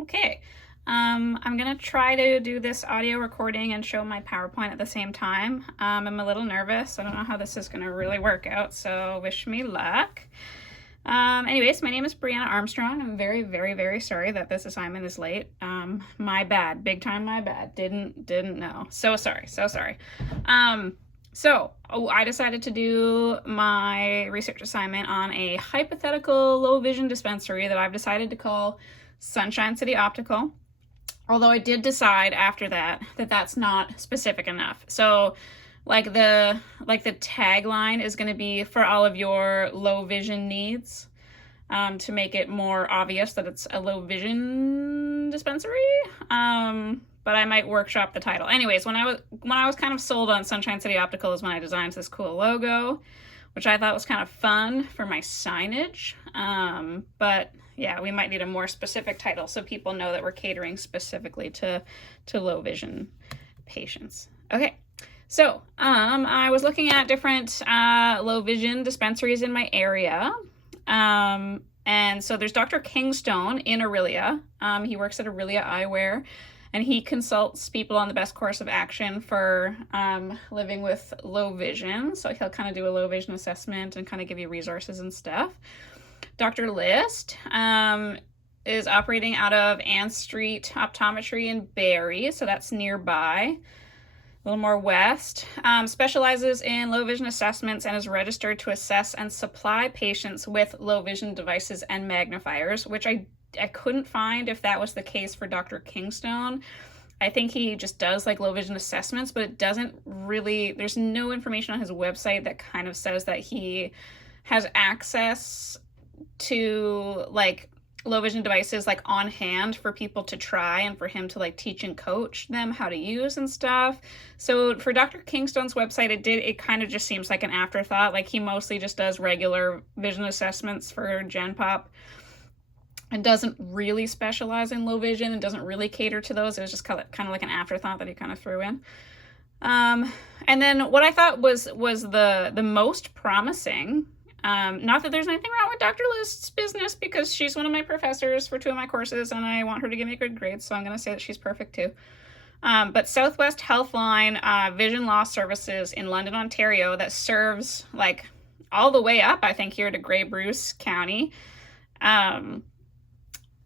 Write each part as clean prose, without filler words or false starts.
Okay, I'm gonna try to do this audio recording and show my PowerPoint at the same time. I'm a little nervous. I don't know how this is gonna really work out, so wish me luck. Anyways, my name is Brianna Armstrong. I'm very, very, very sorry that this assignment is late. My bad, big time my bad. Didn't know. So sorry, so sorry. I decided to do my research assignment on a hypothetical low vision dispensary that I've decided to call Sunshine City Optical. Although I did decide after that that's not specific enough. So the tagline is going to be for all of your low vision needs, to make it more obvious that it's a low vision dispensary. But I might workshop the title. Anyways, when I was kind of sold on Sunshine City Optical is when I designed this cool logo, which I thought was kind of fun for my signage. But yeah, we might need a more specific title so people know that we're catering specifically to low vision patients. Okay, so I was looking at different low vision dispensaries in my area. And so there's Dr. Kingstone in Aurelia. He works at Aurelia Eyewear, and he consults people on the best course of action for living with low vision. So he'll kind of do a low vision assessment and kind of give you resources and stuff. Dr. List is operating out of Ann Street Optometry in Barrie, so that's nearby. A little more west, specializes in low vision assessments and is registered to assess and supply patients with low vision devices and magnifiers, which I couldn't find if that was the case for Dr. Kingstone. I think he just does like low vision assessments, but it doesn't really, there's no information on his website that kind of says that he has access to like low vision devices like on hand for people to try and for him to like teach and coach them how to use and stuff. So for Dr. Kingstone's website, it kind of just seems like an afterthought. Like he mostly just does regular vision assessments for Gen Pop and doesn't really specialize in low vision and doesn't really cater to those. It was just kind of like an afterthought that he kind of threw in. And then what I thought was the most promising, not that there's anything wrong with Dr. List's business, because she's one of my professors for 2 of my courses and I want her to give me good grades, so I'm going to say that she's perfect too. But Southwest Healthline Vision Loss Services in London, Ontario, that serves like all the way up, I think, here to Grey Bruce County,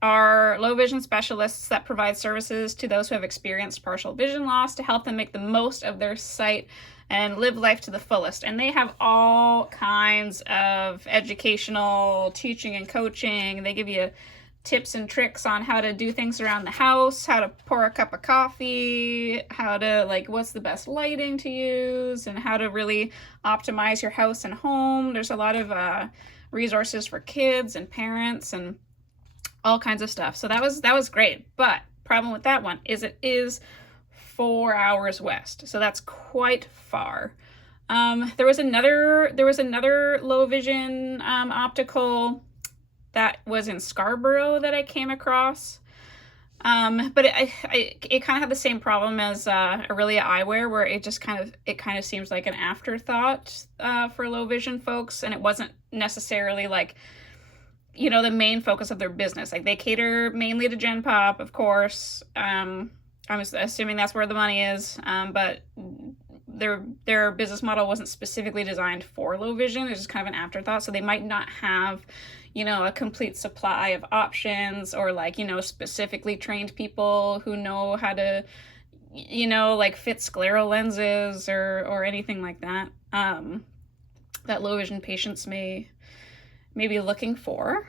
are low vision specialists that provide services to those who have experienced partial vision loss to help them make the most of their sight and live life to the fullest. And they have all kinds of educational teaching and coaching. They give you tips and tricks on how to do things around the house, how to pour a cup of coffee, how to like what's the best lighting to use, and how to really optimize your house and home. There's a lot of resources for kids and parents and all kinds of stuff. So that was great. But problem with that one is it is 4 hours west, so that's quite far. There was another low vision optical that was in Scarborough that I came across, but it kind of had the same problem as Aurelia Eyewear, where it kind of seems like an afterthought for low vision folks, and it wasn't necessarily like, you know, the main focus of their business. Like they cater mainly to Gen Pop, of course. I'm assuming that's where the money is, but their business model wasn't specifically designed for low vision. It's just kind of an afterthought. So they might not have, you know, a complete supply of options or like, you know, specifically trained people who know how to, you know, like fit scleral lenses or anything like that, that low vision patients may be looking for.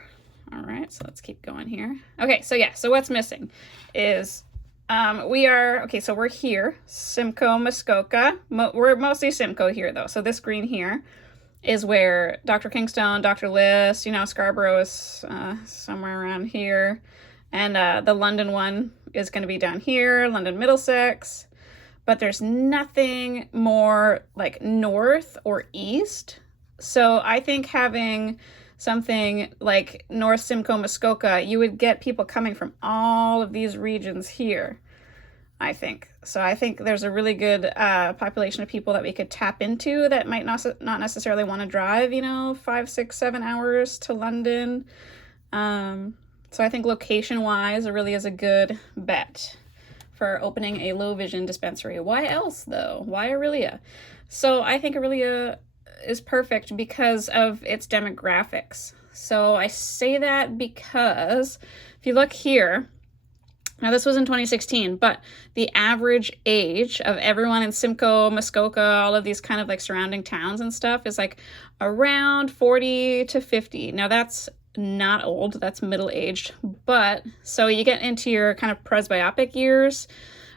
All right, so let's keep going here. Okay, so yeah, so what's missing is so we're here, Simcoe, Muskoka. We're mostly Simcoe here though. So this green here is where Dr. Kingstone, Dr. List, you know, Scarborough is somewhere around here. And the London one is going to be down here, London, Middlesex. But there's nothing more like north or east. So I think having something like North Simcoe, Muskoka, you would get people coming from all of these regions here, I think. So I think there's a really good population of people that we could tap into that might not necessarily want to drive, you know, 5, 6, 7 hours to London. So I think location-wise, Aurelia is a good bet for opening a low vision dispensary. Why else though? Why Aurelia? So I think Aurelia is perfect because of its demographics. So I say that because if you look here, now this was in 2016, but the average age of everyone in Simcoe, Muskoka, all of these kind of like surrounding towns and stuff is like around 40 to 50. Now that's not old, that's middle-aged, but so you get into your kind of presbyopic years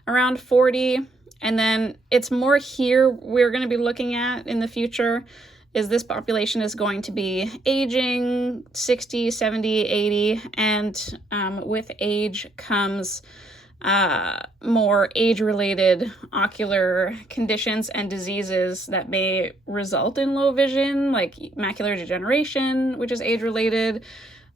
around 40, and then it's more here we're going to be looking at in the future is this population is going to be aging 60, 70, 80, and with age comes more age-related ocular conditions and diseases that may result in low vision, like macular degeneration, which is age-related,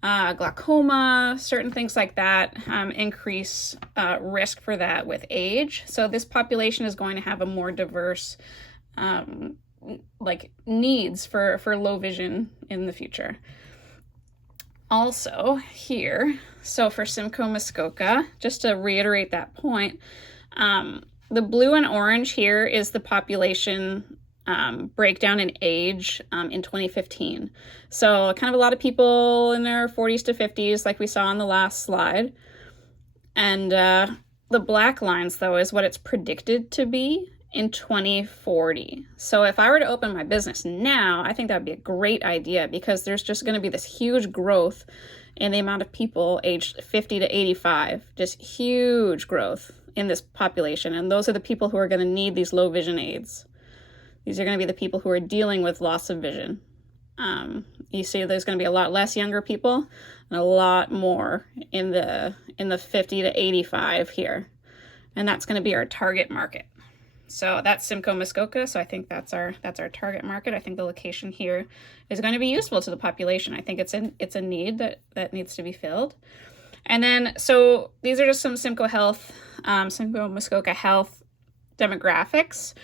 glaucoma, certain things like that increase risk for that with age. So this population is going to have a more diverse like needs for low vision in the future. Also here, so for Simcoe, Muskoka, just to reiterate that point, the blue and orange here is the population breakdown in age in 2015. So kind of a lot of people in their 40s to 50s, like we saw on the last slide. And the black lines, though, is what it's predicted to be in 2040. So if I were to open my business now, I think that would be a great idea because there's just going to be this huge growth in the amount of people aged 50 to 85, just huge growth in this population. And those are the people who are going to need these low vision aids. These are going to be the people who are dealing with loss of vision. You see there's going to be a lot less younger people and a lot more in the 50 to 85 here. And that's going to be our target market. So that's Simcoe, Muskoka. So I think that's our target market. I think the location here is going to be useful to the population. I think it's a need that needs to be filled. And then, so these are just some Simcoe Muskoka Health demographics.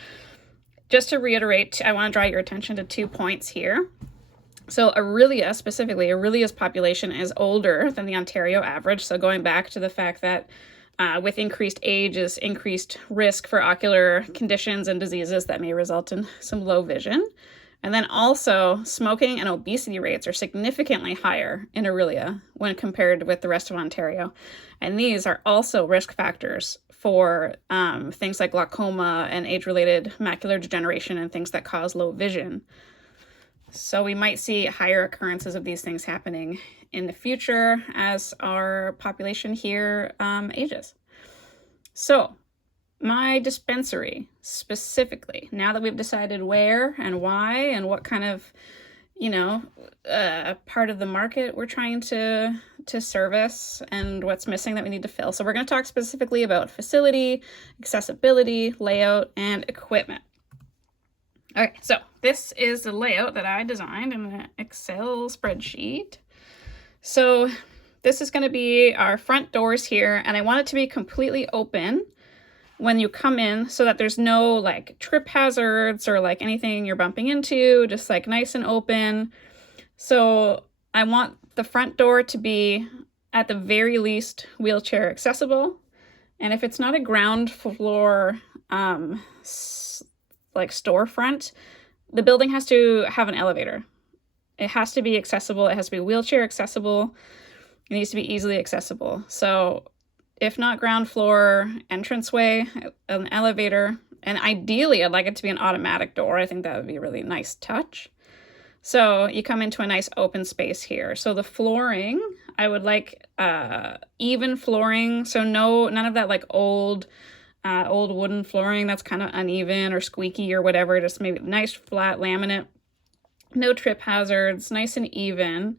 Just to reiterate, I want to draw your attention to 2 points here. So Aurelia, specifically, Aurelia's population is older than the Ontario average. So going back to the fact that with increased age is increased risk for ocular conditions and diseases that may result in some low vision. And then also smoking and obesity rates are significantly higher in Aurelia when compared with the rest of Ontario. And these are also risk factors for things like glaucoma and age-related macular degeneration and things that cause low vision. So we might see higher occurrences of these things happening in the future as our population here ages. So my dispensary specifically, now that we've decided where and why and what kind of, part of the market we're trying to service and what's missing that we need to fill. So we're going to talk specifically about facility, accessibility, layout, and equipment. Okay, so this is the layout that I designed in an Excel spreadsheet. So this is going to be our front doors here, and I want it to be completely open when you come in so that there's no like trip hazards or like anything you're bumping into, just like nice and open. So I want the front door to be at the very least wheelchair accessible. And if it's not a ground floor like storefront, the building has to have an elevator. It has to be accessible. It has to be wheelchair accessible. It needs to be easily accessible. So if not ground floor, entranceway, an elevator, and ideally I'd like it to be an automatic door. I think that would be a really nice touch. So you come into a nice open space here. So the flooring, I would like even flooring. So none of that like old wooden flooring that's kind of uneven or squeaky or whatever. Just maybe nice flat laminate. No trip hazards, nice and even.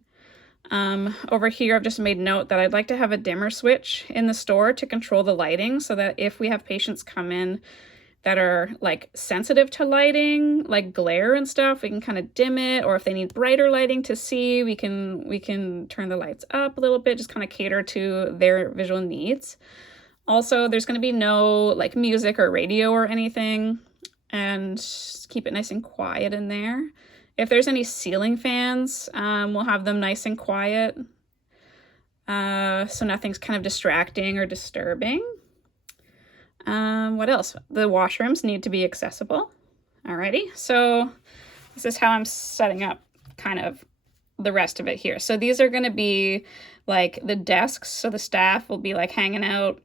Over here, I've just made note that I'd like to have a dimmer switch in the store to control the lighting so that if we have patients come in that are like sensitive to lighting, like glare and stuff, we can kind of dim it, or if they need brighter lighting to see, we can turn the lights up a little bit, just kind of cater to their visual needs. Also, there's going to be no like music or radio or anything, and just keep it nice and quiet in there. If there's any ceiling fans, we'll have them nice and quiet. so nothing's kind of distracting or disturbing. What else? The washrooms need to be accessible. Alrighty, so this is how I'm setting up kind of the rest of it here. So these are going to be like the desks. So the staff will be like hanging out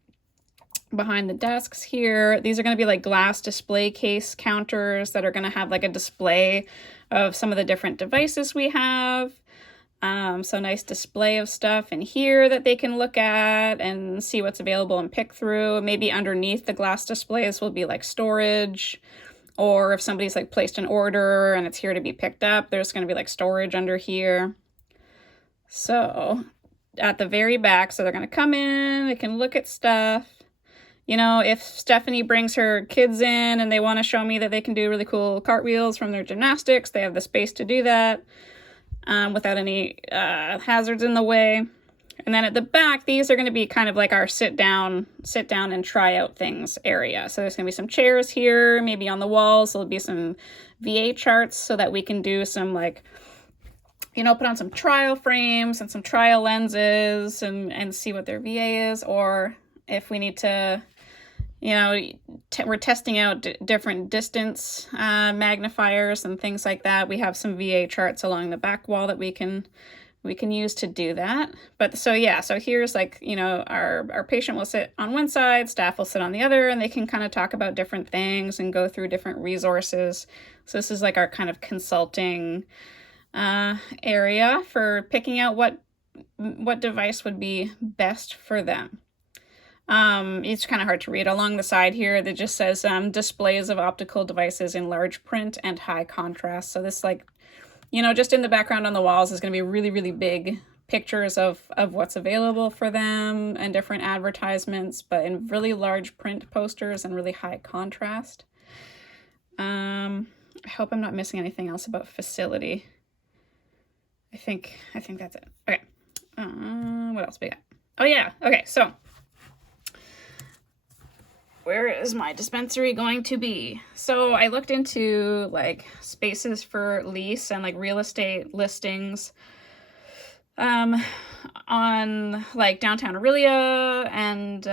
behind the desks here. These are going to be like glass display case counters that are going to have like a display of some of the different devices we have. So nice display of stuff in here that they can look at and see what's available and pick through. Maybe underneath the glass displays will be like storage, or if somebody's like placed an order and it's here to be picked up, there's going to be like storage under here. So at the very back, so they're going to come in, they can look at stuff. You know, if Stephanie brings her kids in and they want to show me that they can do really cool cartwheels from their gymnastics, they have the space to do that. Without any hazards in the way. And then at the back, these are going to be kind of like our sit down and try out things area. So there's going to be some chairs here, maybe on the walls. There'll be some VA charts so that we can do some like, you know, put on some trial frames and some trial lenses and see what their VA is. Or if we need to, you know, we're testing out different distance magnifiers and things like that. We have some VA charts along the back wall that we can use to do that. But so yeah, so here's like, you know, our patient will sit on one side, staff will sit on the other, and they can kind of talk about different things and go through different resources. So this is like our kind of consulting area for picking out what device would be best for them. It's kind of hard to read. Along the side here, that just says displays of optical devices in large print and high contrast. So this, like, you know, just in the background on the walls is going to be really, really big pictures of what's available for them and different advertisements, but in really large print posters and really high contrast. I hope I'm not missing anything else about facility. I think that's it. Okay. What else we got? Oh yeah. Okay. So where is my dispensary going to be? So I looked into like spaces for lease and like real estate listings on like downtown Aurelia, and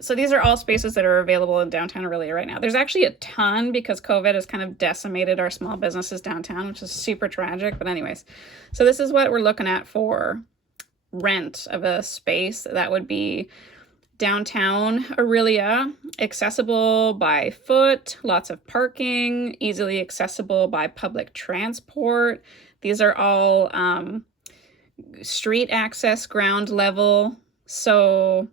so these are all spaces that are available in downtown Aurelia right now. There's actually a ton because COVID has kind of decimated our small businesses downtown, which is super tragic. But anyways, so this is what we're looking at for rent of a space that would be downtown Aurelia, accessible by foot, lots of parking, easily accessible by public transport. These are all street access, ground level. So,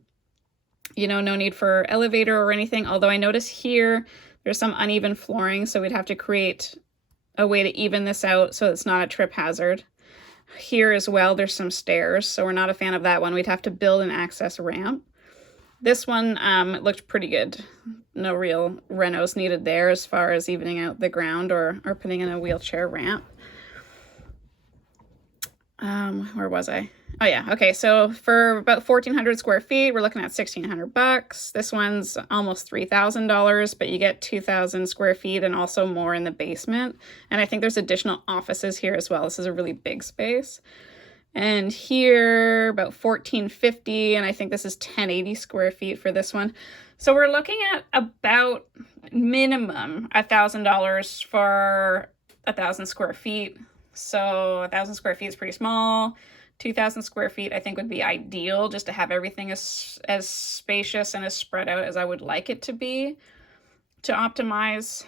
you know, no need for elevator or anything. Although I notice here there's some uneven flooring, so we'd have to create a way to even this out so it's not a trip hazard. Here as well, there's some stairs, so we're not a fan of that one. We'd have to build an access ramp. This one, it looked pretty good. No real renos needed there as far as evening out the ground or putting in a wheelchair ramp. Where was I? Oh yeah, okay, so for about 1,400 square feet, we're looking at $1,600. This one's almost $3,000, but you get 2,000 square feet and also more in the basement. And I think there's additional offices here as well. This is a really big space. And here, about 1,450, and I think this is 1,080 square feet for this one. So we're looking at about minimum $1,000 for 1,000 square feet. So 1,000 square feet is pretty small. 2,000 square feet I think would be ideal, just to have everything as spacious and as spread out as I would like it to be, to optimize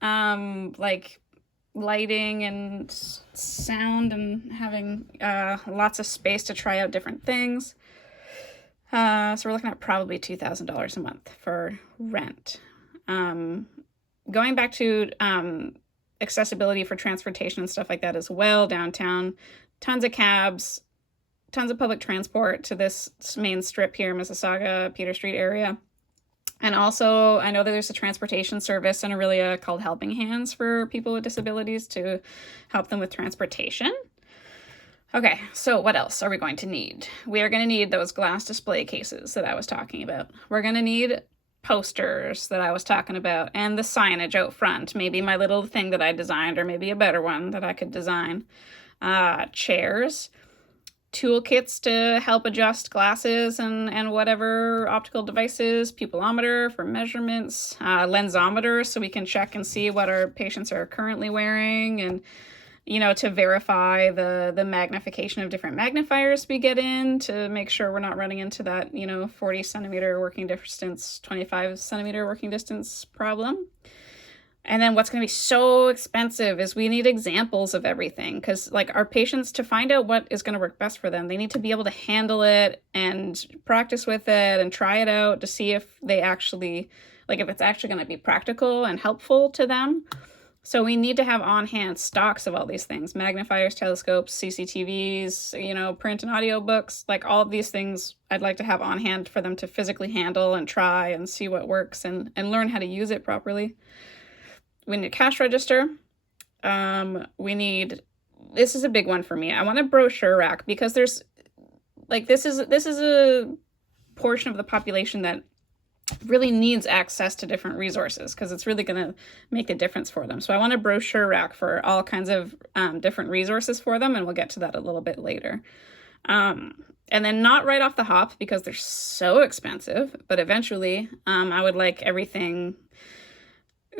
like lighting and sound and having lots of space to try out different things. So we're looking at probably $2,000 a month for rent. Going back to accessibility for transportation and stuff like that as well, downtown, tons of cabs, tons of public transport to this main strip here, Mississauga, Peter Street area. And also, I know that there's a transportation service in Aurelia called Helping Hands for people with disabilities to help them with transportation. Okay, so what else are we going to need? We are going to need those glass display cases that I was talking about. We're going to need posters that I was talking about, and the signage out front. Maybe my little thing that I designed, or maybe a better one that I could design. Chairs. toolkits to help adjust glasses and whatever optical devices, pupillometer for measurements, lensometer so we can check and see what our patients are currently wearing, and to verify the magnification of different magnifiers we get in to make sure we're not running into that 40 centimeter working distance, 25 centimeter working distance problem. And then what's going to be so expensive is we need examples of everything, because like our patients, to find out what is going to work best for them, they need to be able to handle it and practice with it and try it out to see if they actually, if it's actually going to be practical and helpful to them. So we need to have on hand stocks of all these things: magnifiers, telescopes, CCTVs, print and audio books, like all of these things I'd like to have on hand for them to physically handle and try and see what works and learn how to use it properly. We need a cash register. This is a big one for me. I want a brochure rack, because there's this is a portion of the population that really needs access to different resources, because it's really going to make a difference for them. So I want a brochure rack for all kinds of different resources for them, and we'll get to that a little bit later. And then not right off the hop, because they're so expensive, but eventually I would like everything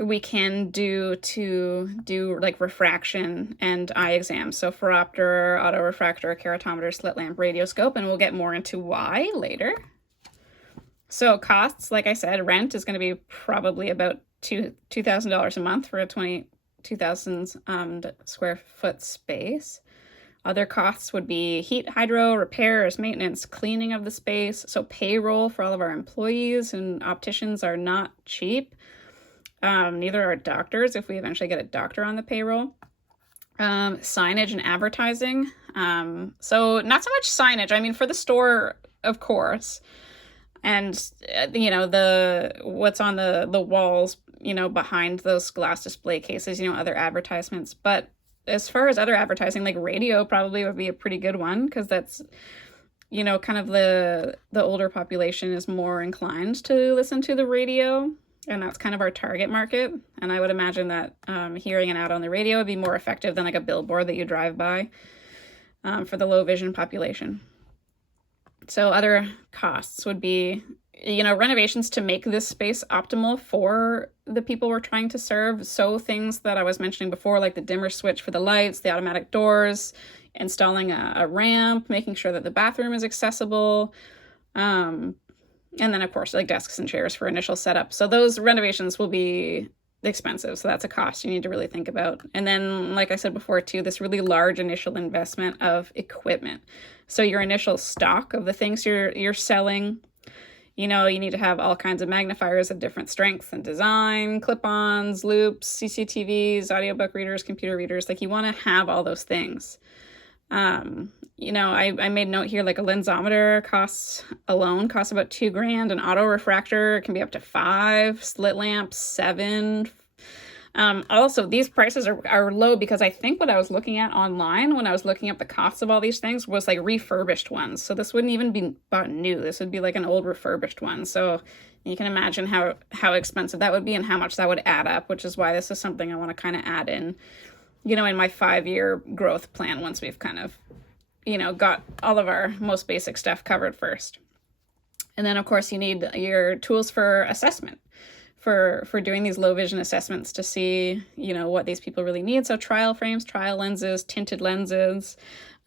we can do to do refraction and eye exams. So phoropter, autorefractor, keratometer, slit lamp, radioscope, and we'll get more into why later. So costs, like I said, rent is going to be probably about $2,000 a month for a 22,000 square foot space. Other costs would be heat, hydro, repairs, maintenance, cleaning of the space. So payroll for all of our employees, and opticians are not cheap. Neither are doctors, if we eventually get a doctor on the payroll. Signage and advertising. So not so much signage. I mean, for the store, of course. And, what's on the walls, behind those glass display cases, other advertisements. But as far as other advertising, like radio probably would be a pretty good one, because that's, kind of the older population is more inclined to listen to the radio. And that's kind of our target market. And I would imagine that hearing an ad on the radio would be more effective than like a billboard that you drive by for the low vision population. So other costs would be, renovations to make this space optimal for the people we're trying to serve. So things that I was mentioning before, like the dimmer switch for the lights, the automatic doors, installing a ramp, making sure that the bathroom is accessible. And then, of course, like desks and chairs for initial setup. So those renovations will be expensive. So that's a cost you need to really think about. And then, like I said before, too, this really large initial investment of equipment. So your initial stock of the things you're selling, you need to have all kinds of magnifiers of different strengths and design, clip-ons, loops, CCTVs, audiobook readers, computer readers. Like, you want to have all those things. I made note here, like a lensometer costs about $2,000. An auto refractor can be up to $5,000. Slit lamps, $7,000. Also, these prices are low because I think what I was looking at online when I was looking up the costs of all these things was like refurbished ones. So this wouldn't even be bought new. This would be like an old refurbished one. So you can imagine how expensive that would be and how much that would add up, which is why this is something I want to kind of add in, in my 5-year growth plan once we've kind of, got all of our most basic stuff covered first. And then, of course, you need your tools for assessment, for doing these low vision assessments to see, what these people really need. So trial frames, trial lenses, tinted lenses,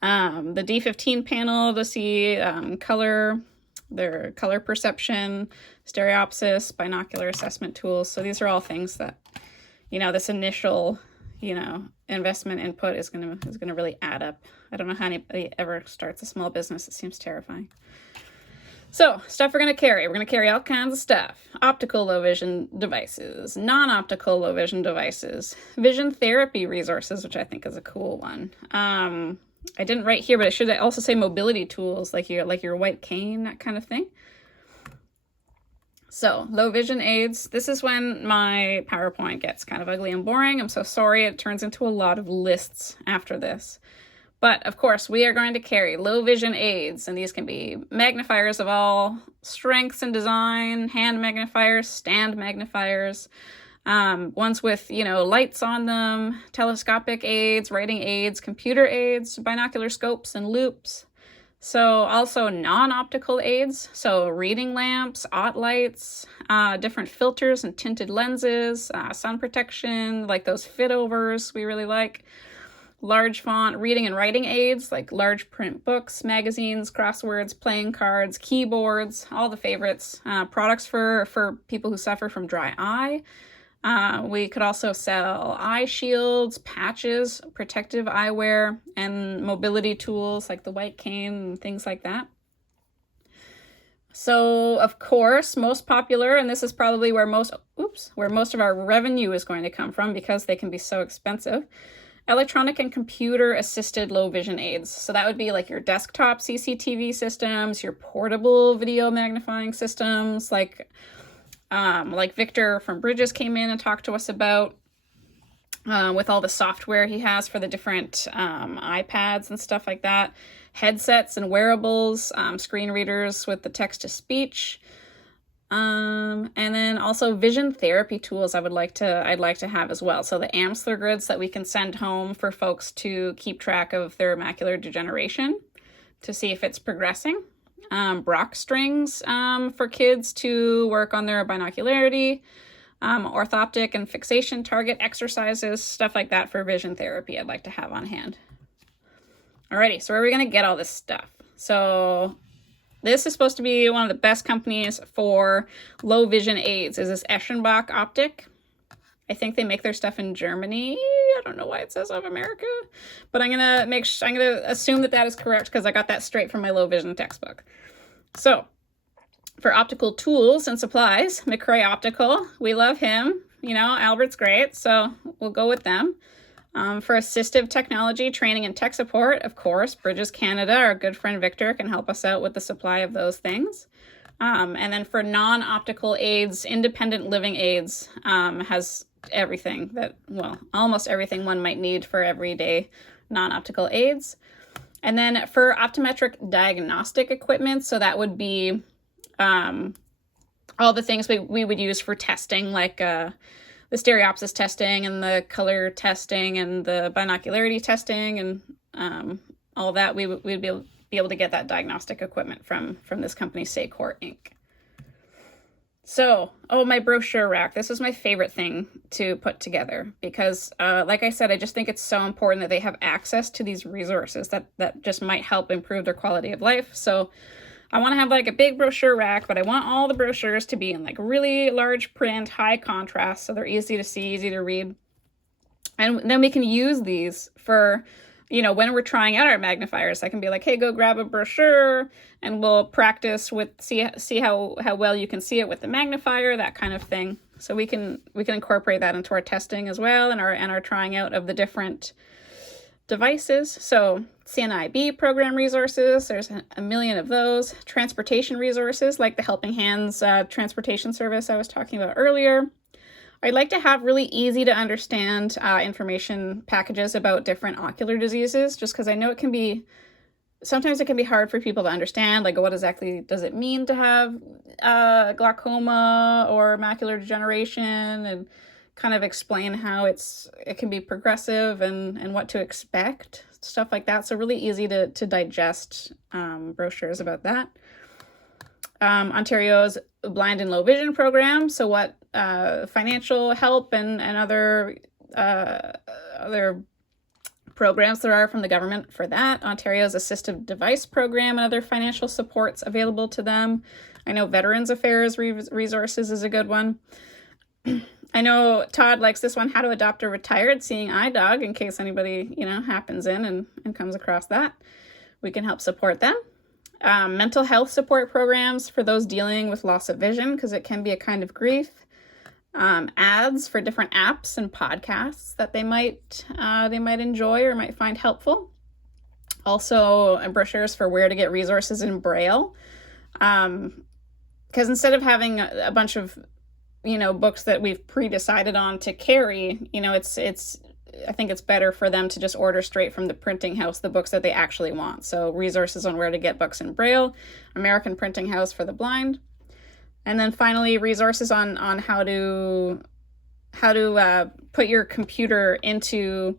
the D15 panel to see color, their color perception, stereopsis, binocular assessment tools. So these are all things that, this initial investment input is gonna really add up. I don't know how anybody ever starts a small business. It seems terrifying. So, stuff we're gonna carry. We're gonna carry all kinds of stuff. Optical low vision devices, non-optical low vision devices, vision therapy resources, which I think is a cool one. I didn't write here, but it should also say mobility tools, like your white cane, that kind of thing. So, low vision aids. This is when my PowerPoint gets kind of ugly and boring. I'm so sorry. It turns into a lot of lists after this. But, of course, we are going to carry low vision aids, and these can be magnifiers of all strengths and design, hand magnifiers, stand magnifiers, ones with, lights on them, telescopic aids, writing aids, computer aids, binocular scopes and loops, So also non-optical aids, so reading lamps, lights, different filters and tinted lenses, sun protection, like those fit overs we really like. Large font reading and writing aids, like large print books, magazines, crosswords, playing cards, keyboards, all the favorites. Products for people who suffer from dry eye. We could also sell eye shields, patches, protective eyewear, and mobility tools like the white cane and things like that. So, of course, most popular, and this is probably where most of our revenue is going to come from because they can be so expensive. Electronic and computer assisted low vision aids. So that would be like your desktop CCTV systems, your portable video magnifying systems, like Victor from Bridges came in and talked to us about, with all the software he has for the different iPads and stuff like that, headsets and wearables, screen readers with the text-to-speech, and then also vision therapy tools I'd like to have as well. So the Amsler grids that we can send home for folks to keep track of their macular degeneration to see if it's progressing. Brock strings for kids to work on their binocularity, orthoptic and fixation target exercises, stuff like that for vision therapy I'd like to have on hand. Alrighty, so where are we going to get all this stuff? So this is supposed to be one of the best companies for low vision aids. Is this Eschenbach Optic? I think they make their stuff in Germany. I don't know why it says of America, but I'm gonna assume that is correct because I got that straight from my low vision textbook. So, for optical tools and supplies, McCrae Optical, we love him. You know, Albert's great, so we'll go with them. For assistive technology, training, and tech support, of course, Bridges Canada, our good friend Victor, can help us out with the supply of those things. And then for non-optical aids, independent living aids has everything almost everything one might need for everyday non-optical aids. And then for optometric diagnostic equipment, so that would be all the things we would use for testing, like the stereopsis testing and the color testing and the binocularity testing and all that. We'd be able to get that diagnostic equipment from this company, Saycor Inc. So, my brochure rack. This is my favorite thing to put together because, like I said, I just think it's so important that they have access to these resources that just might help improve their quality of life. So I want to have like a big brochure rack, but I want all the brochures to be in like really large print, high contrast, so they're easy to see, easy to read. And then we can use these for, when we're trying out our magnifiers. I can be like, hey, go grab a brochure and we'll practice with, see how well you can see it with the magnifier, that kind of thing. So we can incorporate that into our testing as well and our trying out of the different devices. So CNIB program resources, there's a million of those. Transportation resources like the Helping Hands transportation service I was talking about earlier. I'd like to have really easy to understand information packages about different ocular diseases, just because I know sometimes it can be hard for people to understand, like what exactly does it mean to have glaucoma or macular degeneration, and kind of explain how it can be progressive and what to expect, stuff like that. So really easy to digest brochures about that. Ontario's blind and low vision program. So what financial help and other programs there are from the government for that. Ontario's assistive device program and other financial supports available to them. I know Veterans Affairs resources is a good one. I know Todd likes this one, How to Adopt a Retired Seeing Eye Dog, in case anybody, happens in and comes across that. We can help support them. Mental health support programs for those dealing with loss of vision, because it can be a kind of grief. Ads for different apps and podcasts that they might enjoy or might find helpful. Also, brochures for where to get resources in Braille. Because instead of having a bunch of books that we've pre-decided on to carry, I think it's better for them to just order straight from the printing house the books that they actually want. So resources on where to get books in Braille, American Printing House for the blind. And then finally, resources on how to put your computer into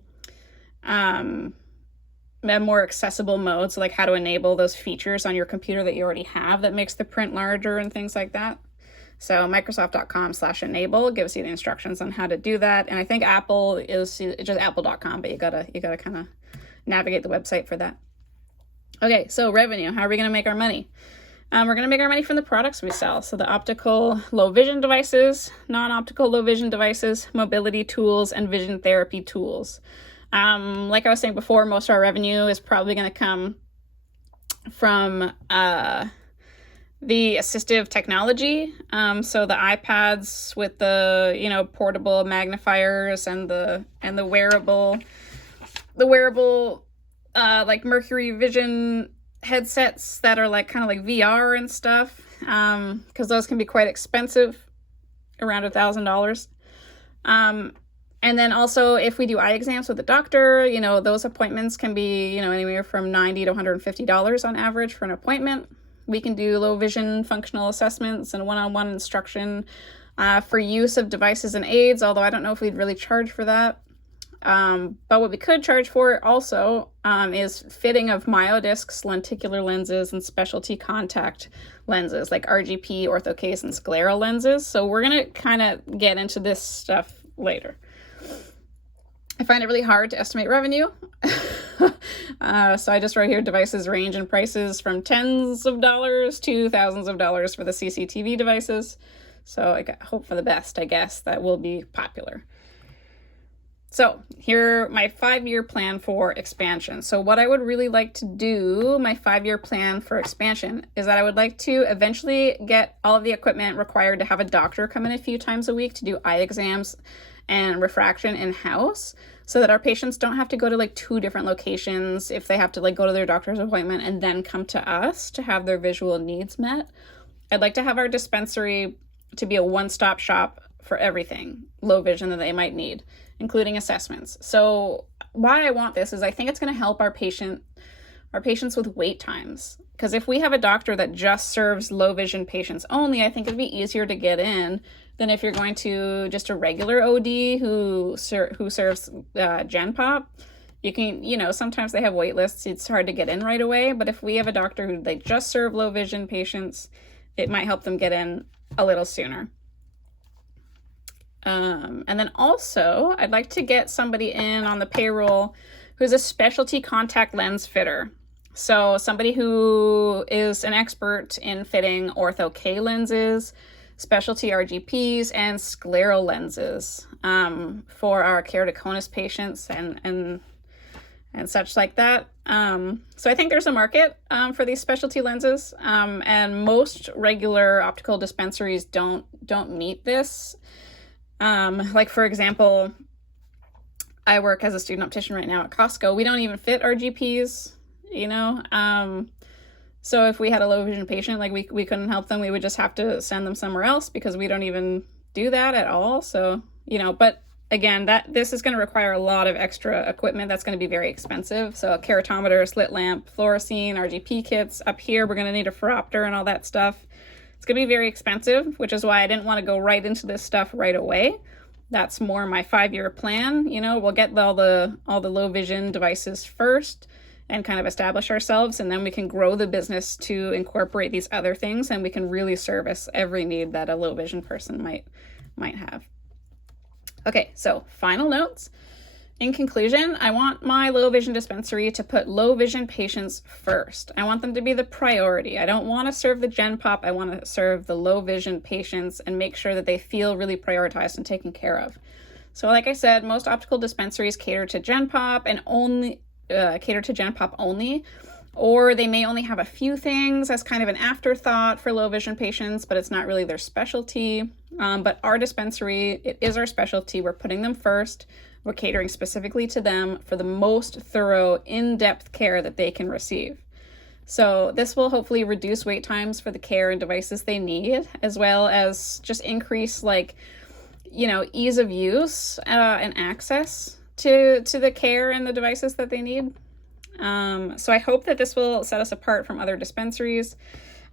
a more accessible mode. So like how to enable those features on your computer that you already have that makes the print larger and things like that. So Microsoft.com/enable gives you the instructions on how to do that. And I think Apple is just apple.com, but you gotta kind of navigate the website for that. Okay, so revenue. How are we going to make our money? We're going to make our money from the products we sell. So the optical low vision devices, non-optical low vision devices, mobility tools, and vision therapy tools. Like I was saying before, most of our revenue is probably going to come from the assistive technology. So the iPads with the, portable magnifiers and the wearable like Mercury Vision headsets that are like kind of like VR and stuff, because those can be quite expensive, around $1,000. And then also if we do eye exams with a doctor, those appointments can be, anywhere from $90 to $150 on average for an appointment. We can do low vision functional assessments and one-on-one instruction for use of devices and aids, although I don't know if we'd really charge for that. But what we could charge for also is fitting of myodiscs, lenticular lenses, and specialty contact lenses like RGP, orthocase, and scleral lenses. So we're going to kind of get into this stuff later. I find it really hard to estimate revenue. So I just wrote here devices range in prices from tens of dollars to thousands of dollars for the CCTV devices. So I hope for the best, I guess, that will be popular. So here, my 5-year plan for expansion. So what I would really like to do, my 5-year plan for expansion, is that I would like to eventually get all of the equipment required to have a doctor come in a few times a week to do eye exams and refraction in-house, so that our patients don't have to go to like 2 different locations if they have to like go to their doctor's appointment and then come to us to have their visual needs met. I'd like to have our dispensary to be a one-stop shop for everything low vision that they might need, including assessments. So why I want this is I think it's going to help our patients with wait times. Because if we have a doctor that just serves low vision patients only, I think it'd be easier to get in than if you're going to just a regular OD who serves Gen Pop. You can, sometimes they have wait lists. It's hard to get in right away. But if we have a doctor who they just serve low vision patients, it might help them get in a little sooner. And then also, I'd like to get somebody in on the payroll who's a specialty contact lens fitter. So somebody who is an expert in fitting ortho-K lenses, specialty RGPs, and scleral lenses for our keratoconus patients and such like that. So I think there's a market for these specialty lenses, and most regular optical dispensaries don't meet this. Like for example, I work as a student optician right now at Costco. We don't even fit RGPs, so if we had a low vision patient, like we couldn't help them, we would just have to send them somewhere else because we don't even do that at all. So, but again, this is going to require a lot of extra equipment that's going to be very expensive. So a keratometer, slit lamp, fluorescein, RGP kits. Up here, we're going to need a phoropter and all that stuff. It's going to be very expensive, which is why I didn't want to go right into this stuff right away. That's more my 5-year plan. We'll get all the low vision devices first and kind of establish ourselves, and then we can grow the business to incorporate these other things, and we can really service every need that a low vision person might have. Okay, so final notes. In conclusion, I want my low vision dispensary to put low vision patients first. I want them to be the priority. I don't want to serve the Gen Pop. I want to serve the low vision patients and make sure that they feel really prioritized and taken care of. So like I said, most optical dispensaries cater to Gen Pop and only or they may only have a few things as kind of an afterthought for low vision patients, but it's not really their specialty. But our dispensary, it is our specialty. We're putting them first. We're catering specifically to them for the most thorough, in-depth care that they can receive. So this will hopefully reduce wait times for the care and devices they need, as well as just increase ease of use and access to the care and the devices that they need. So I hope that this will set us apart from other dispensaries.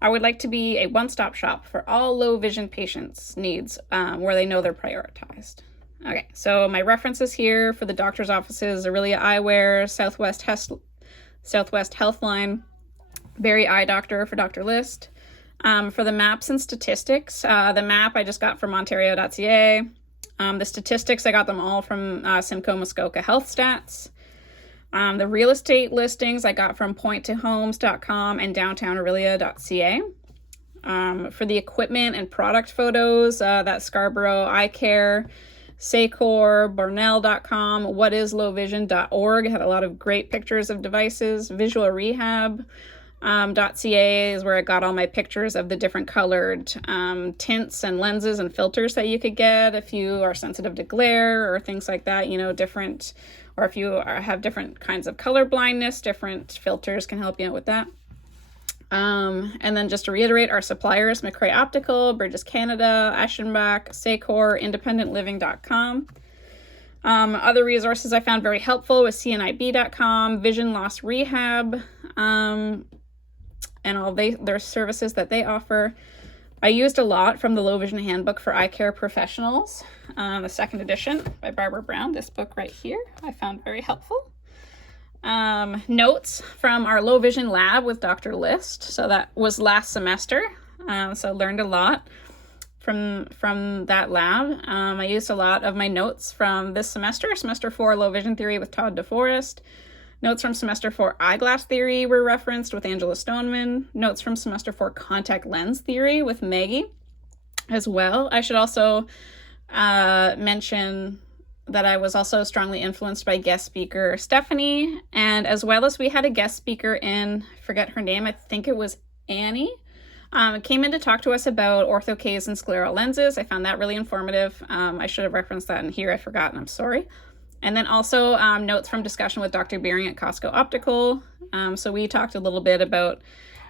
I would like to be a one-stop shop for all low vision patients' needs, where they know they're prioritized. Okay, so my references here for the doctor's offices: Aurelia Eyewear, Southwest Southwest Healthline, Berry Eye Doctor for Dr. List. For the maps and statistics, the map I just got from Ontario.ca. The statistics, I got them all from Simcoe Muskoka Health Stats. The real estate listings I got from pointtohomes.com and downtownaurilia.ca. For the equipment and product photos, that's Scarborough Eye Care, Saycor, Bornell.com, whatislowvision.org had a lot of great pictures of devices. Visual Rehab. .ca is where I got all my pictures of the different colored tints and lenses and filters that you could get if you are sensitive to glare or things like that, you know, different, or if you have different kinds of color blindness, different filters can help you out with that. And then just to reiterate, our suppliers, McRae Optical, Bridges Canada, Aschenbach, Saycor, IndependentLiving.com. Other resources I found very helpful was CNIB.com, Vision Loss Rehab, and all their services that they offer. I used a lot from the Low Vision Handbook for Eye Care Professionals, the second edition by Barbara Brown, this book right here, I found very helpful. Notes from our Low Vision Lab with Dr. List, so that was last semester, so learned a lot from that lab. I used a lot of my notes from this semester, semester 4 Low Vision Theory with Todd DeForest. Notes from semester 4 eyeglass theory were referenced with Angela Stoneman. Notes from semester 4 contact lens theory with Maggie as well. I should also mention that I was also strongly influenced by guest speaker Stephanie, and as well as we had a guest speaker in, I forget her name, I think it was Annie, came in to talk to us about ortho-Ks and scleral lenses. I found that really informative. I should have referenced that in here, I forgot, and I'm sorry. And then also notes from discussion with Dr. Beering at Costco Optical. So we talked a little bit about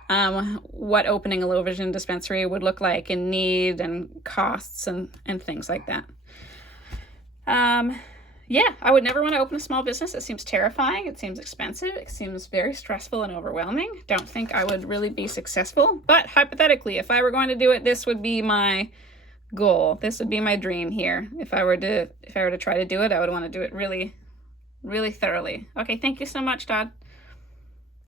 what opening a low vision dispensary would look like and need and costs and things like that. Yeah, I would never want to open a small business. It seems terrifying. It seems expensive. It seems very stressful and overwhelming. Don't think I would really be successful. But hypothetically, if I were going to do it, this would be my goal. This would be my dream here. If I were to try to do it, I would want to do it really, really thoroughly. Okay, thank you so much, Todd.